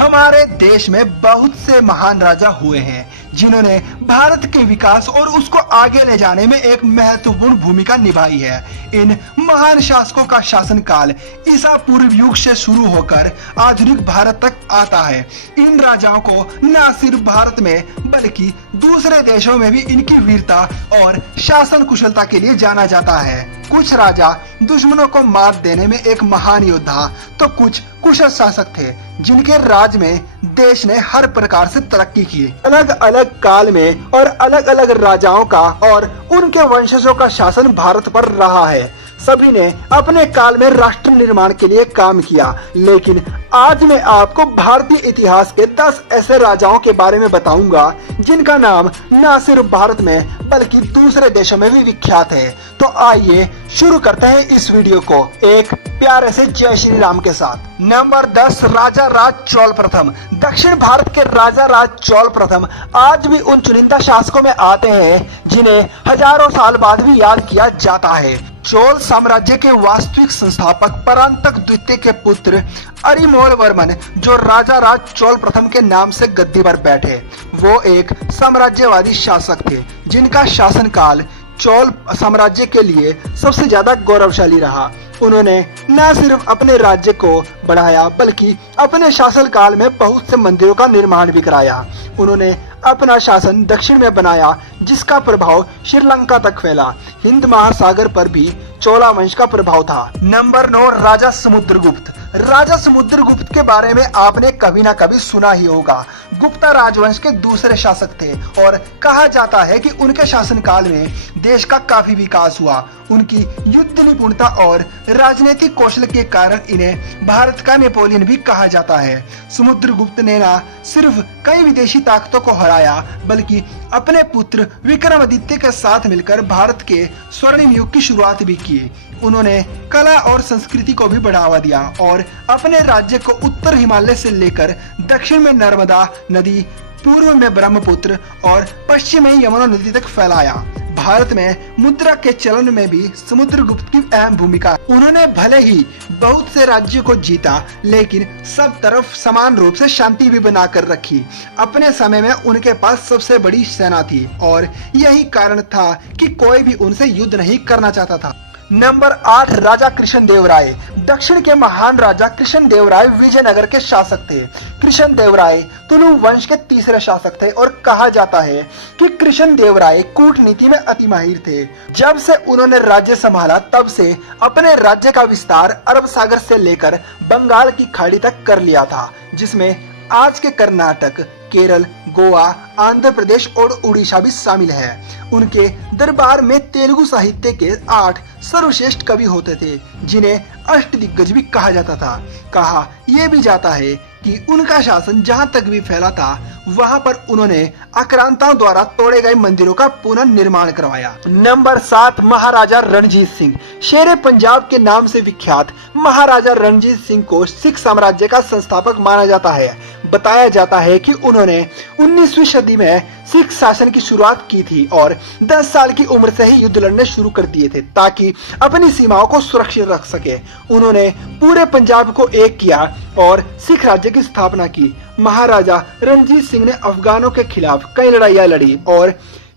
हमारे देश में बहुत से महान राजा हुए हैं जिन्होंने भारत के विकास और उसको आगे ले जाने में एक महत्वपूर्ण भूमिका निभाई है। इन महान शासकों का शासनकाल ईसा पूर्व युग से शुरू होकर आधुनिक भारत तक आता है। इन राजाओं को न सिर्फ भारत में बल्कि दूसरे देशों में भी इनकी वीरता और शासन कुशलता के लिए जाना जाता है। कुछ राजा दुश्मनों को मात देने में एक महान योद्धा तो कुछ कुशल शासक थे जिनके राज में देश ने हर प्रकार से तरक्की की। अलग अलग काल में और अलग अलग राजाओं का और उनके वंशजों का शासन भारत पर रहा है। सभी ने अपने काल में राष्ट्र निर्माण के लिए काम किया, लेकिन आज मैं आपको भारतीय इतिहास के 10 ऐसे राजाओं के बारे में बताऊंगा जिनका नाम न सिर्फ भारत में बल्कि दूसरे देशों में भी विख्यात है। तो आइए शुरू करते हैं इस वीडियो को एक प्यारे से जय श्री राम के साथ। नंबर 10, राजा राज चोल प्रथम। दक्षिण भारत के राजा राज चोल प्रथम आज भी उन चुनिंदा शासकों में आते हैं जिन्हें हजारों साल बाद भी याद किया जाता है। चोल साम्राज्य के वास्तविक संस्थापक परांतक द्वितीय के पुत्र अरिमोल वर्मन, जो राजा राज चोल प्रथम के नाम से गद्दी पर बैठे, वो एक साम्राज्यवादी शासक थे जिनका शासनकाल चोल साम्राज्य के लिए सबसे ज्यादा गौरवशाली रहा। उन्होंने न सिर्फ अपने राज्य को बढ़ाया बल्कि अपने शासनकाल में बहुत से मंदिरों का निर्माण भी कराया। उन्होंने अपना शासन दक्षिण में बनाया जिसका प्रभाव श्रीलंका तक फैला। हिंद महासागर पर भी चोला वंश का प्रभाव था। नंबर 9, राजा समुद्रगुप्त। राजा समुद्रगुप्त के बारे में आपने कभी ना कभी सुना ही होगा। गुप्ता राजवंश के दूसरे शासक थे और कहा जाता है कि उनके शासनकाल में देश का काफी विकास हुआ। उनकी युद्ध निपुणता और राजनीतिक कौशल के कारण इन्हें भारत का नेपोलियन भी कहा जाता है। समुद्रगुप्त ने न सिर्फ कई विदेशी ताकतों को हराया बल्कि अपने पुत्र विक्रमादित्य के साथ मिलकर भारत के स्वर्णिम युग की शुरुआत भी की। उन्होंने कला और संस्कृति को भी बढ़ावा दिया और अपने राज्य को उत्तर हिमालय से लेकर दक्षिण में नर्मदा नदी, पूर्व में ब्रह्मपुत्र और पश्चिम में यमुना नदी तक फैलाया। भारत में मुद्रा के चलन में भी समुद्रगुप्त की अहम भूमिका। उन्होंने भले ही बहुत से राज्यों को जीता लेकिन सब तरफ समान रूप से शांति भी बनाकर रखी। अपने समय में उनके पास सबसे बड़ी सेना थी और यही कारण था कि कोई भी उनसे युद्ध नहीं करना चाहता था। नंबर 8, राजा कृष्णदेवराय। दक्षिण के महान राजा कृष्णदेवराय विजयनगर के शासक थे। कृष्णदेवराय तुलु वंश के तीसरे शासक थे और कहा जाता है कि कृष्णदेवराय कूटनीति में अति माहिर थे। जब से उन्होंने राज्य संभाला तब से अपने राज्य का विस्तार अरब सागर से लेकर बंगाल की खाड़ी तक कर लिया था, जिसमें आज के कर्नाटक, केरल, गोवा, आंध्र प्रदेश और उड़ीसा भी शामिल है। उनके दरबार में तेलुगु साहित्य के 8 सर्वश्रेष्ठ कवि होते थे जिन्हें अष्टदिग्गज भी कहा जाता था। कहा यह भी जाता है कि उनका शासन जहां तक भी फैला था वहां पर उन्होंने आक्रांताओं द्वारा तोड़े गए मंदिरों का पुनर्निर्माण करवाया। नंबर 7, महाराजा रणजीत सिंह। शेरे पंजाब के नाम से विख्यात महाराजा रणजीत सिंह को सिख साम्राज्य का संस्थापक माना जाता है। बताया जाता है कि उन्होंने 19वीं सदी में सिख शासन की शुरुआत की थी और 10 साल की उम्र से ही युद्ध लड़ने शुरू कर दिए थे ताकि अपनी सीमाओं को सुरक्षित रख सके। उन्होंने पूरे पंजाब को एक किया और सिख राज्य की स्थापना की। महाराजा रणजीत सिंह ने अफगानों के खिलाफ कई लड़ाइयां लड़ी और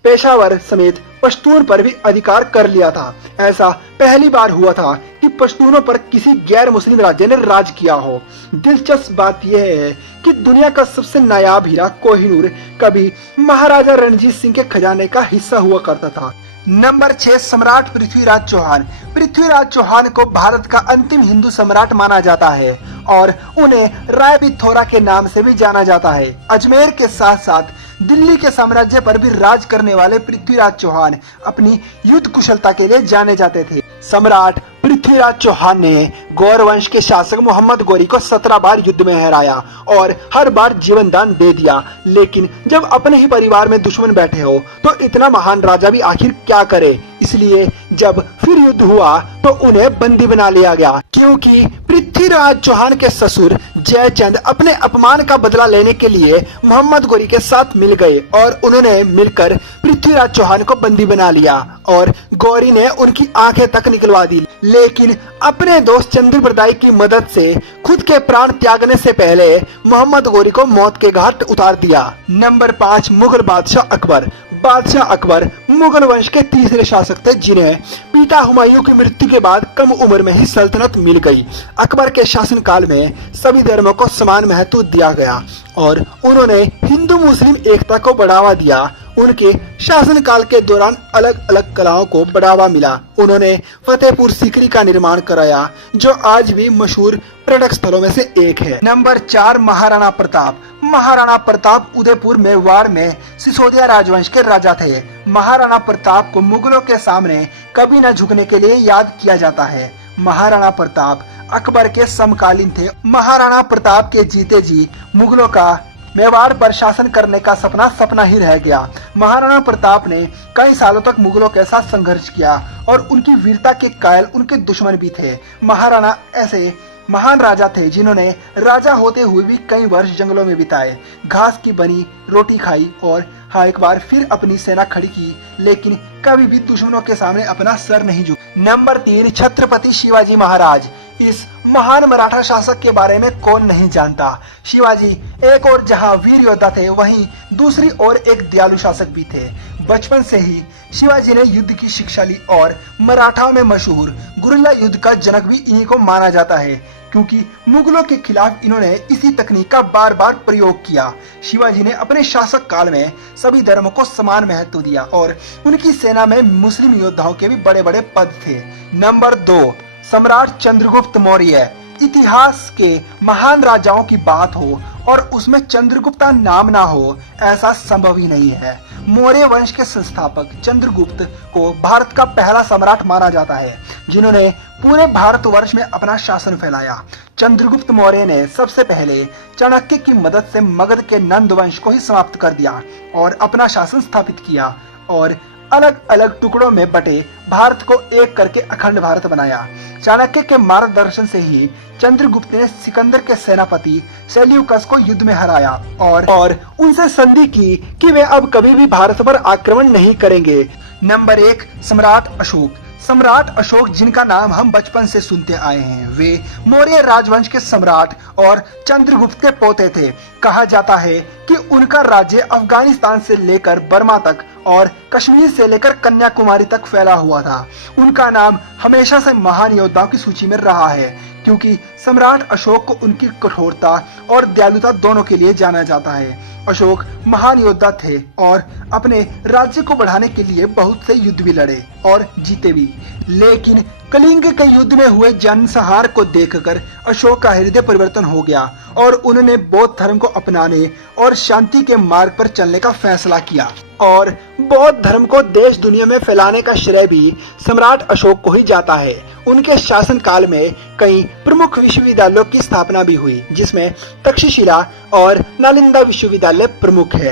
पेशावर समेत पश्तून पर भी अधिकार कर लिया था। ऐसा पहली बार हुआ था कि पश्तूनों पर किसी गैर मुस्लिम राज्य ने राज किया हो। दिलचस्प बात यह है कि दुनिया का सबसे नायाब हीरा कोहिनूर कभी महाराजा रणजीत सिंह के खजाने का हिस्सा हुआ करता था। नंबर 6, सम्राट पृथ्वीराज चौहान। पृथ्वीराज चौहान को भारत का अंतिम हिंदू सम्राट माना जाता है और उन्हें राय पिथौरा के नाम से भी जाना जाता है। अजमेर के साथ साथ दिल्ली के साम्राज्य पर भी राज करने वाले पृथ्वीराज चौहान अपनी युद्ध कुशलता के लिए जाने जाते थे। सम्राट पृथ्वीराज चौहान ने गौर वंश के शासक मोहम्मद गौरी को 17 बार युद्ध में हराया और हर बार जीवन दान दे दिया। लेकिन जब अपने ही परिवार में दुश्मन बैठे हो तो इतना महान राजा भी आखिर क्या करे। इसलिए जब फिर युद्ध हुआ तो उन्हें बंदी बना लिया गया, क्योंकि पृथ्वी पृथ्वीराज चौहान के ससुर जयचंद अपने अपमान का बदला लेने के लिए मोहम्मद गौरी के साथ मिल गए और उन्होंने मिलकर पृथ्वीराज चौहान को बंदी बना लिया और गौरी ने उनकी आंखें तक निकलवा दी, लेकिन अपने दोस्त चंद्रप्रदाई की मदद से खुद के प्राण त्यागने से पहले मोहम्मद गौरी को मौत के घाट उतार दिया। नंबर 5, मुगल बादशाह अकबर। बादशाह अकबर मुगल वंश के तीसरे शासक थे जिन्हें पिता हुमायूं की मृत्यु के बाद कम उम्र में ही सल्तनत मिल गई। अकबर के शासनकाल में सभी धर्मों को समान महत्व दिया गया और उन्होंने हिंदू मुस्लिम एकता को बढ़ावा दिया। उनके शासनकाल के दौरान अलग अलग कलाओं को बढ़ावा मिला। उन्होंने फतेहपुर सीकरी का निर्माण कराया जो आज भी मशहूर पर्यटक स्थलों में से एक है। नंबर 4, महाराणा प्रताप। महाराणा प्रताप उदयपुर मेवाड़ में सिसोदिया राजवंश के राजा थे। महाराणा प्रताप को मुगलों के सामने कभी न झुकने के लिए याद किया जाता है। महाराणा प्रताप अकबर के समकालीन थे। महाराणा प्रताप के जीते जी मुगलों का मेवाड़ पर शासन करने का सपना ही रह गया। महाराणा प्रताप ने कई सालों तक मुगलों के साथ संघर्ष किया और उनकी वीरता के कायल उनके दुश्मन भी थे। महाराणा ऐसे महान राजा थे जिन्होंने राजा होते हुए भी कई वर्ष जंगलों में बिताए, घास की बनी रोटी खाई और एक बार फिर अपनी सेना खड़ी की, लेकिन कभी भी दुश्मनों के सामने अपना सर नहीं झुका। नंबर 3, छत्रपति शिवाजी महाराज। इस महान मराठा शासक के बारे में कौन नहीं जानता। शिवाजी एक और जहां वीर योद्धा थे, वहीं दूसरी ओर एक दयालु शासक भी थे। बचपन से ही शिवाजी ने युद्ध की शिक्षा ली और मराठाओं में मशहूर गुरिल्ला युद्ध का जनक भी इन्हीं को माना जाता है, क्योंकि मुगलों के खिलाफ इन्होंने इसी तकनीक का बार बार प्रयोग किया। शिवाजी ने अपने शासक काल में सभी धर्मों को समान महत्व दिया और उनकी सेना में मुस्लिम योद्धाओं के भी बड़े बड़े पद थे। नंबर 2, सम्राट चंद्रगुप्त मौर्य। इतिहास के महान राजाओं की बात हो और उसमें चंद्रगुप्त नाम ना हो, ऐसा संभव ही नहीं है। मौर्य वंश के संस्थापक चंद्रगुप्त को भारत का पहला सम्राट माना जाता है जिन्होंने पूरे भारतवर्ष में अपना शासन फैलाया। चंद्रगुप्त मौर्य ने सबसे पहले चाणक्य की मदद से मगध के नंद वंश को ही समाप्त कर दिया और अपना शासन स्थापित किया और अलग अलग टुकड़ों में बटे भारत को एक करके अखंड भारत बनाया। चाणक्य के मार्गदर्शन से ही चंद्रगुप्त ने सिकंदर के सेनापति सेल्यूकस को युद्ध में हराया और उनसे संधि की कि वे अब कभी भी भारत पर आक्रमण नहीं करेंगे। नंबर 1, सम्राट अशोक। सम्राट अशोक जिनका नाम हम बचपन से सुनते आए हैं, वे मौर्य राजवंश के सम्राट और चंद्रगुप्त के पोते थे। कहा जाता है कि उनका राज्य अफगानिस्तान से लेकर बर्मा तक और कश्मीर से लेकर कन्याकुमारी तक फैला हुआ था। उनका नाम हमेशा से महान योद्धाओं की सूची में रहा है क्योंकि सम्राट अशोक को उनकी कठोरता और दयालुता दोनों के लिए जाना जाता है। अशोक महान योद्धा थे और अपने राज्य को बढ़ाने के लिए बहुत से युद्ध भी लड़े और जीते भी, लेकिन कलिंग के युद्ध में हुए जनसंहार को देखकर अशोक का हृदय परिवर्तन हो गया और उन्होंने बौद्ध धर्म को अपनाने और शांति के मार्ग पर चलने का फैसला किया और बौद्ध धर्म को देश दुनिया में फैलाने का श्रेय भी सम्राट अशोक को ही जाता है। उनके शासन काल में कई प्रमुख विश्वविद्यालयों की स्थापना भी हुई जिसमें तक्षशिला और नालंदा विश्वविद्यालय प्रमुख है।